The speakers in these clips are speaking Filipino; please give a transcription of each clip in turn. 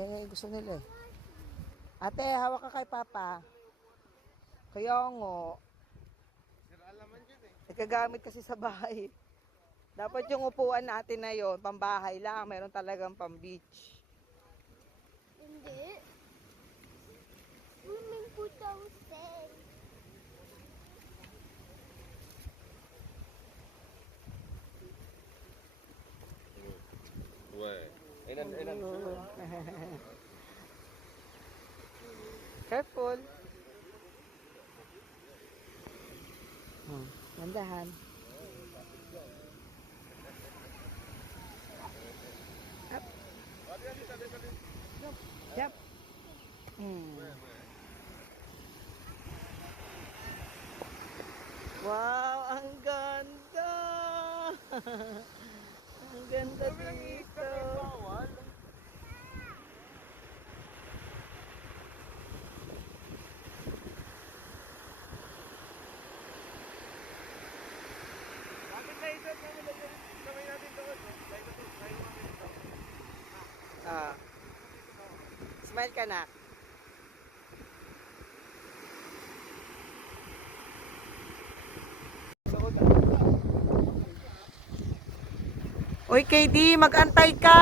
Gusto nila eh. Ate, hawak ka kay Papa. Kaya nga. Nagkagamit kasi sa bahay. Dapat yung upuan natin na yon, pambahay lang. Meron talagang pang-beach. Hindi. Swimming pool daw, Sel. Ouais. Careful. Mandahan. Up. Jump. Wow, ang ganda. Ang ganda dito. Ah. Smile ka na. Uy, KD, mag-antay ka.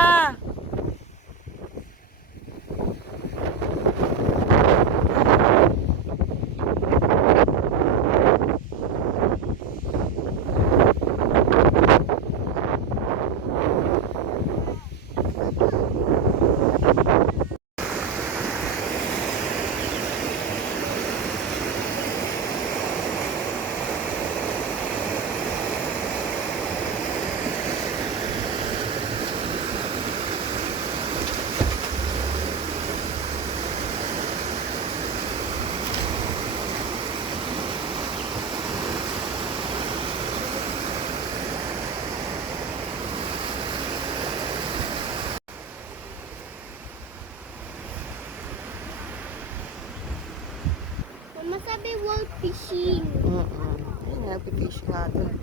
Mama sabi wall fishing. Ayun nga, pipish nga doon.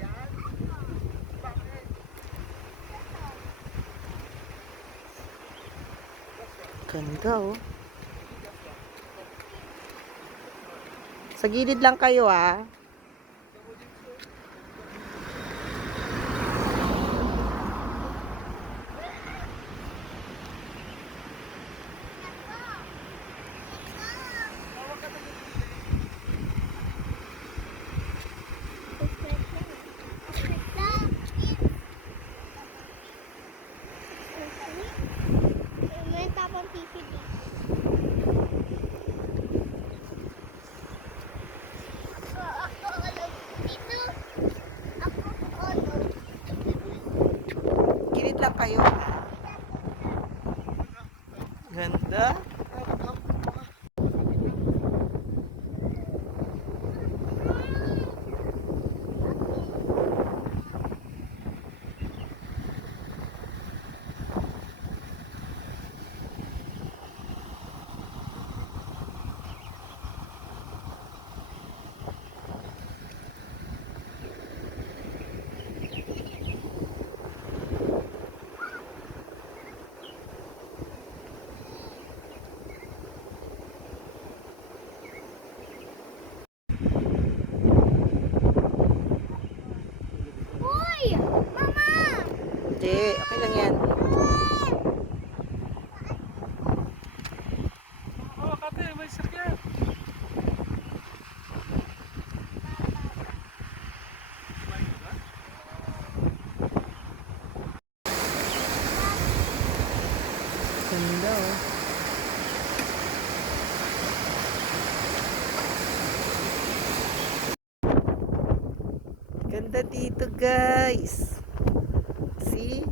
Ganda oh. Sa gilid lang kayo ah. May tapang TV dito. Ako dito. Ako Gilid lang kayo. Ganda. Uy! Mama! Hindi, okay lang yan. Ganda oh. Ganda dito guys. See?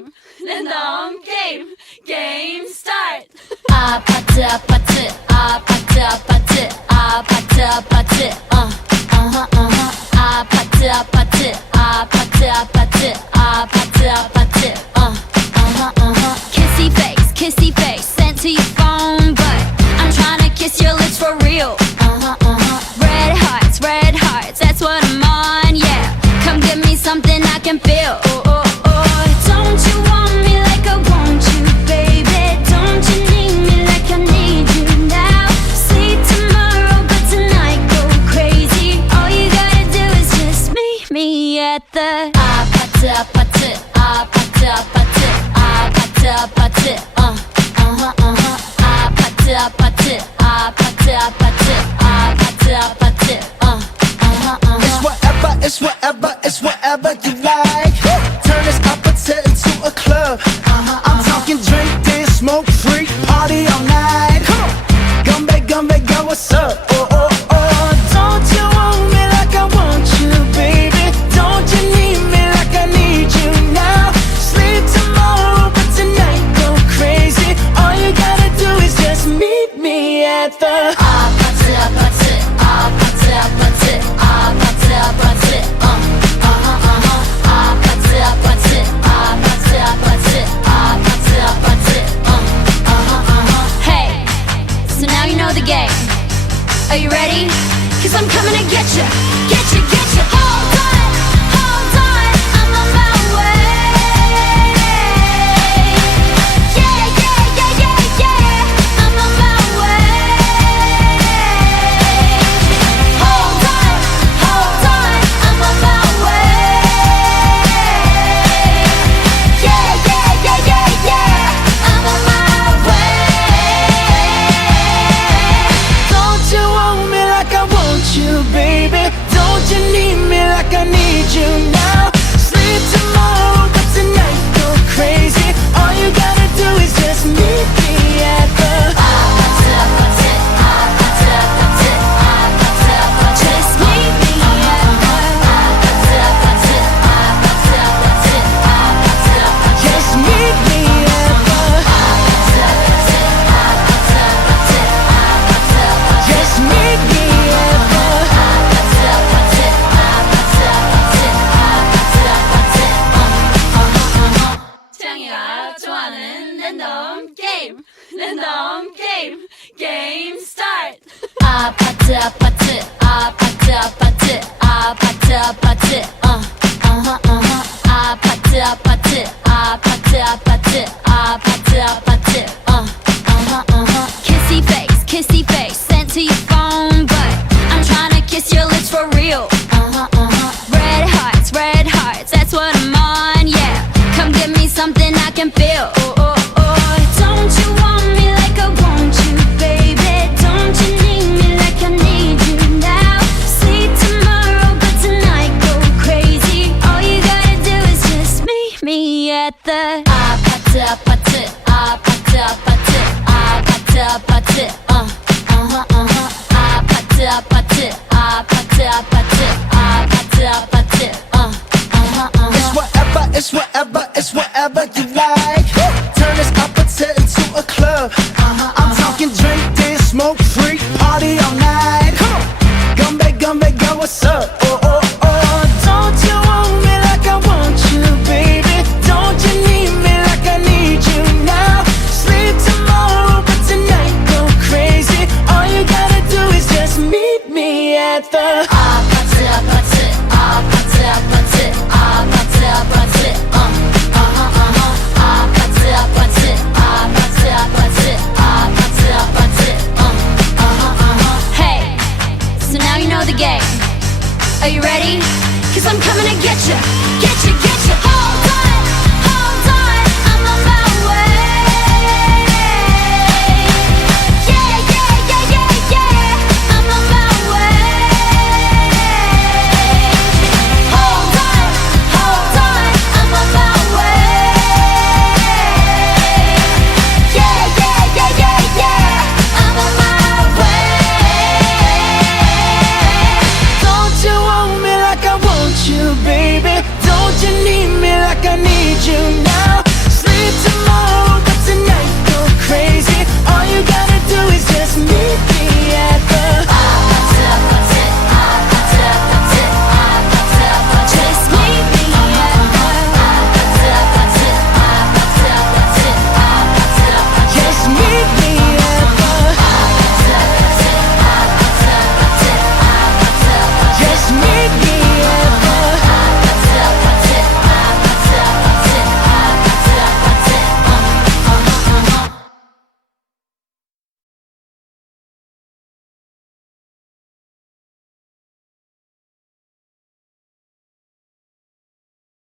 game. 랜덤 게임. 게임 스타트. 아파트 아파트 아파트 아파트 아파트 아파트 아파트 아파트 아파트 아파트 아파트 아파트 kissy face sent to your phone but I'm trying to kiss your lips for real red hearts that's what I'm on yeah come give me something I can feel don't you want me like I want you baby don't you need me like I need you now sleep tomorrow but tonight go crazy all you gotta do is just meet me at the 아파트 아파트 아파트 아파트 아파트 아파트 아파트 아파트 아파트 아파트 아파트 It's whatever, it's whatever you like. Turn this opposite into a club. I'm talking drink, dance, smoke, freak, party all night. Come back, girl, what's up? Don't you want me like I want you, baby? Don't you need me like I need you now? Sleep tomorrow, but tonight go crazy. All you gotta do is just meet me at the 아파트 아파트 아파트 아파트 아파트 아파트 아파트 아파트 아파트 아파트 아파트 Hey, so now you know the game. Are you ready? Cause I'm coming to get you, get you, get you. Hold on, I'm on my way. Yeah, I'm on my way. Hold on, I'm on my way. Yeah, I'm on my way. Don't you want me like I want you, baby? Don't you need me like I need you now? Sleep tomorrow, but tonight go crazy. All you gotta do is just meet me at the 아파트 아파트 아파트 아파트 아파트 아파트 Just meet me at the 아파트 아파트 아파트 아파트 아파트 아파트 Just meet me at the 아파트 아파트 아파트 아파트 아파트 아파트 Just meet me at the 아파트 아파트 아파트 아파트 아파트 창이가 좋아하는 랜덤 게임. 랜덤 게임. 게임 스타트. 아파트 아파트 아파트 아파트 아파트 아파트 아파트 아파트 아파트 아파트 아파트 아파트 kissy face sent to your phone but I'm trying to kiss your lips for real red hearts that's what I'm on yeah come give me something I can feel don't you want me like I want you baby don't you need me like I need you now sleep tomorrow but tonight go crazy all you gotta do is just meet me at the 아파트 아파트 아파트 아파트 아파트 아파트 아파트 아파트 아파트 아파트 아파트 아파트 It's whatever, it's whatever you like.